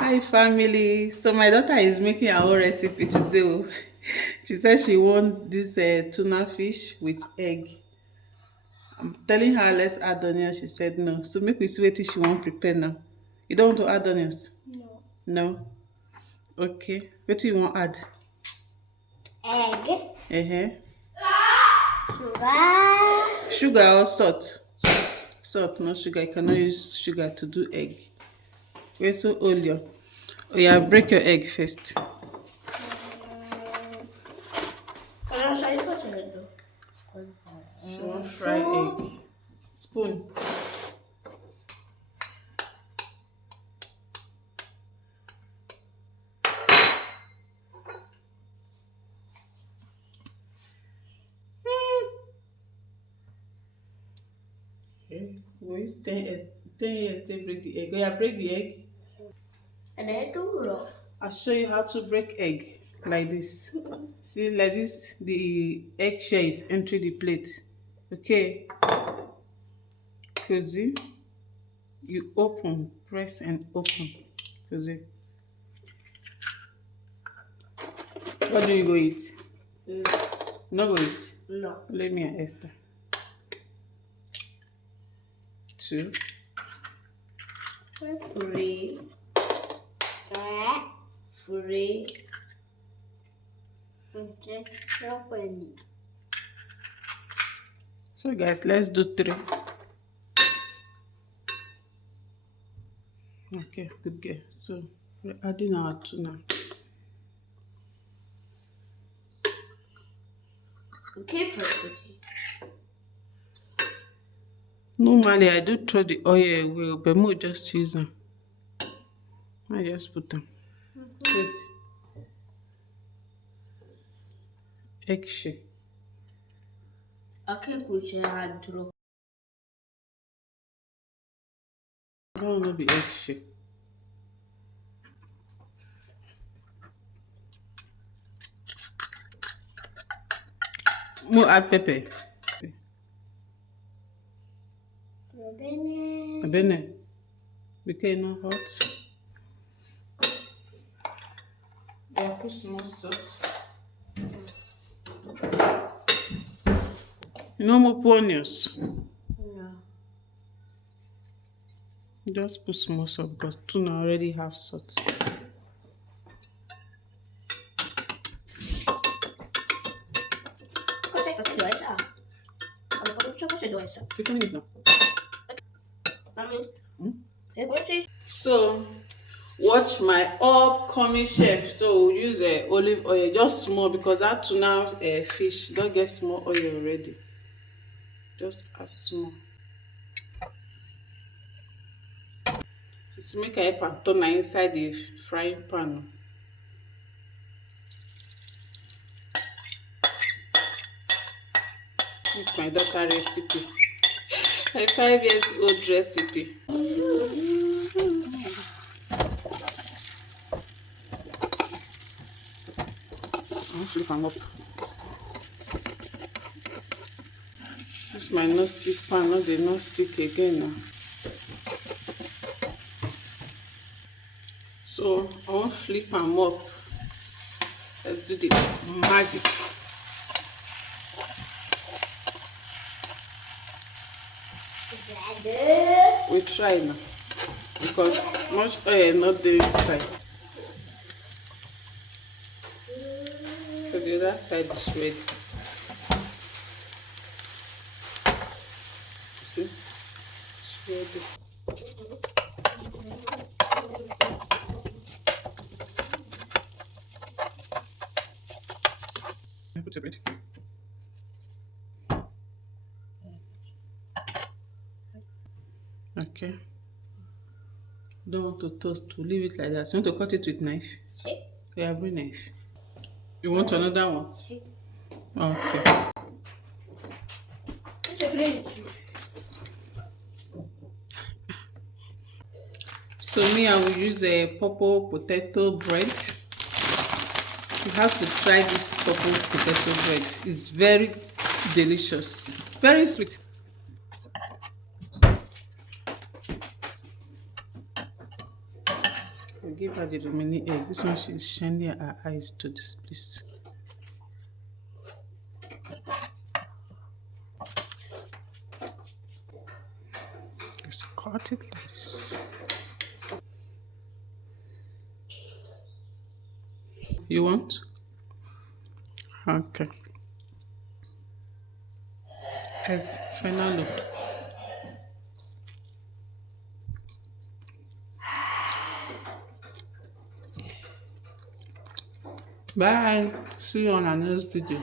Hi family. So my daughter is making her own recipe today. Oh. She said she want this tuna fish with egg. I'm telling her let's add onions. She said no. So make we see what she want prepare now. You don't want to add onions? No. No. Okay. What do you want add? Egg. Uh-huh. Sugar. Sugar or salt? Salt, not sugar. You cannot use sugar to do egg. Wait, so onion. Oh yeah, break your egg first. She want fry egg. Spoon. Okay. We use 10 years to break the egg. Oh yeah, break the egg. And then do I'll show you how to break egg like this. See, like this, the egg shell is entering the plate. Okay. Cozy. You open, press and open. Cozy. What do you go eat? No go eat. No. Let me and Esther. 2. 3. 3. So guys, let's do 3. Okay, good girl. So we're adding our tuna. Okay, for it. Normally I do throw the oil away, but we'll just use them. I just put them. Wait. Egg shell. Okay, which I had to. I don't know the egg shell. More add pepper. Bene. Because not hot. Yeah, put small salt. No more put onions. No. Just put small salt because tuna already have salt. She's telling it now. So, watch my upcoming chef. So, we'll use olive oil, just small because that tuna fish don't get small oil already. Just as small. To make a help turn inside the frying pan. This is my daughter recipe. My 5 years old recipe. So I'll flip them up. This is my non-stick pan, not the non-stick again now. So I want flip them up. Let's do the magic. We try now because much oil not the inside. So the other side is ready. See, it's ready. I put it ready. Okay. Don't want to toast, to leave it like that. You want to cut it with knife? Sí. Yeah, bring knife. You want another one? Sí. Okay. So me, I will use a purple potato bread. You have to try this purple potato bread. It's very delicious, very sweet. I give her the remaining egg. This one she's shining her eyes to this place. Just cut it like this. You want? Okay. As final look. Bye. See you on our next video.